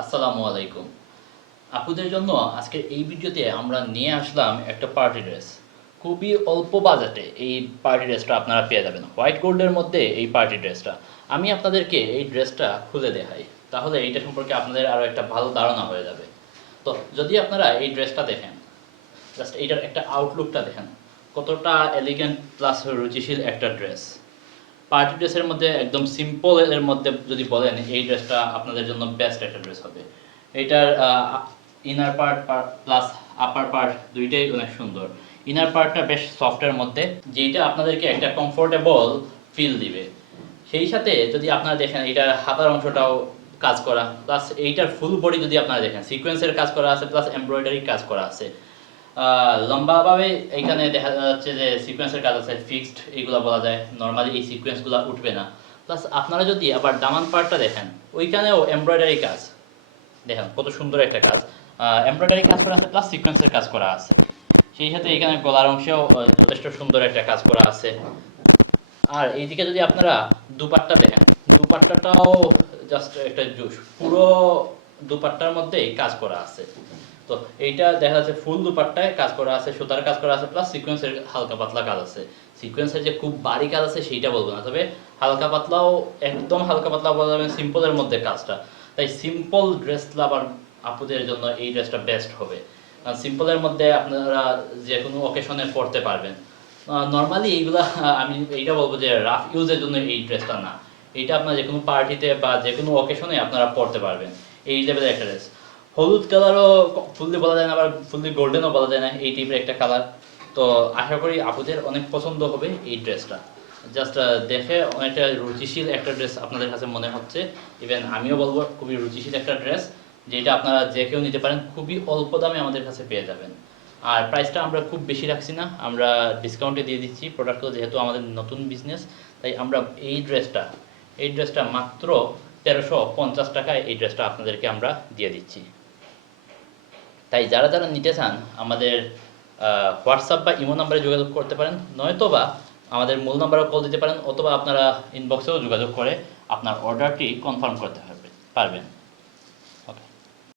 আসসালামু আলাইকুম। জন্য আজকের এই ভিডিওতে আমরা নিয়ে আসলাম একটা পার্টি ড্রেস। খুবই অল্প বাজেটে এই পার্টি ড্রেসটা আপনারা পেয়ে যাবেন। হোয়াইট গোল্ডের মধ্যে এই পার্টি ড্রেসটা। আমি আপনাদেরকে এই ড্রেসটা খুলে দেখাই। তাহলে এইটা সম্পর্কে আপনাদের আরও একটা ভালো ধারণা হয়ে যাবে। তো যদি আপনারা এই ড্রেসটা দেখেন, জাস্ট এইটার একটা আউটলুকটা দেখেন। কতটা এলিগেন্ট প্লাস রুচিশীল একটা ড্রেস। পার্টি ড্রেসের মধ্যে একদম সিম্পল এর মধ্যে যদি বলেন, এই ড্রেসটা আপনাদের জন্য বেস্ট একটা ড্রেস হবে। এইটার inner part plus upper part দুইটাই অনেক সুন্দর। ইনার পার্টটা বেশ সফটের মধ্যে যেটা আপনাদেরকে একটা কমফোর্টেবল ফিল দিবে। সেই সাথে যদি আপনারা দেখেন এটার হাতার অংশটাও কাজ করা প্লাস এইটার ফুল বডি যদি আপনারা দেখেন সিকোয়েন্সের কাজ করা আছে প্লাস এমব্রয়ডারি কাজ করা আছে। লম্বাভাবে এখানে দেখা যাচ্ছে যে সিকোয়েন্সের কাজ আছে ফিক্সড এগুলো বলা যায়। নর্মালি এই সিকোয়েন্সগুলো উঠবে না। প্লাস আপনারা যদি আবার দামান পার্টটা দেখেন, ওইখানেও এমব্রয়ডারি কাজ। দেখেন কত সুন্দর একটা কাজ। এমব্রয়ডারি কাজ করা আছে প্লাস সিকোয়েন্সের কাজ করা আছে। সেই সাথে এখানে গলার অংশেও যথেষ্ট সুন্দর একটা কাজ করা আছে। আর এইদিকে যদি আপনারা দুপাট্টা দেখেন, দুপাট্টাটাও জাস্ট একটা জুস। পুরো দুপাট্টার মধ্যেই কাজ করা আছে। তো এইটা দেখা যাচ্ছে ফুল দুপাট্টায় কাজ করা আছে, সুতার কাজ করা আছে প্লাস সিকোয়েন্সের হালকা পাতলা কাজ আছে। সিকোয়েন্সের যে খুব ভারী কাজ আছে, সেইটা বলব না। তবে হালকা পাতলাও, একদম হালকা পাতলা বলা যাবে সিম্পলের মধ্যে কাজটা। তাই সিম্পল ড্রেস লাভার আপুদের জন্য এই ড্রেসটা বেস্ট হবে। সিম্পলের মধ্যে আপনারা যে কোনো অকেশনে পড়তে পারবেন। নর্মালি এইগুলা, আমি এইটা বলব যে রাফ ইউজের জন্য এই ড্রেসটা না। এইটা আপনার যে কোনো পার্টিতে বা যে কোনো অকেশনে আপনারা পড়তে পারবেন। এই লেভেলের একটা ড্রেস হলুদ কালারও ফুললি বলা যায় না, আবার ফুললি গোল্ডেনও বলা যায় না, এই টাইপের একটা কালার তো আশা করি আপুদের অনেক পছন্দ হবে এই ড্রেসটা। জাস্ট দেখে অনেকটা রুচিশীল একটা ড্রেস আপনাদের কাছে মনে হচ্ছে। ইভেন আমিও বলব, খুবই রুচিশীল একটা ড্রেস, যেটা আপনারা যে কেউ নিতে পারেন, খুবই অল্প দামে আমাদের কাছে পেয়ে যাবেন। আর প্রাইসটা আমরা খুব বেশি রাখছি না, আমরা ডিসকাউন্টে দিয়ে দিচ্ছি প্রোডাক্টগুলো যেহেতু আমাদের নতুন বিজনেস তাই আমরা এই ড্রেসটা এই ড্রেসটা মাত্র তেরোশো পঞ্চাশ টাকায় এই ড্রেসটা আপনাদেরকে আমরা দিয়ে দিচ্ছি। তাই যারা যারা নিতে চান আমাদের হোয়াটসঅ্যাপ বা ইমো নাম্বারে যোগাযোগ করতে পারেন, নয়তোবা আমাদের মূল নাম্বারে কল দিতে পারেন, অথবা আপনারা ইনবক্সেও যোগাযোগ করে আপনার অর্ডারটি কনফার্ম করতে পারবেন পারবেন।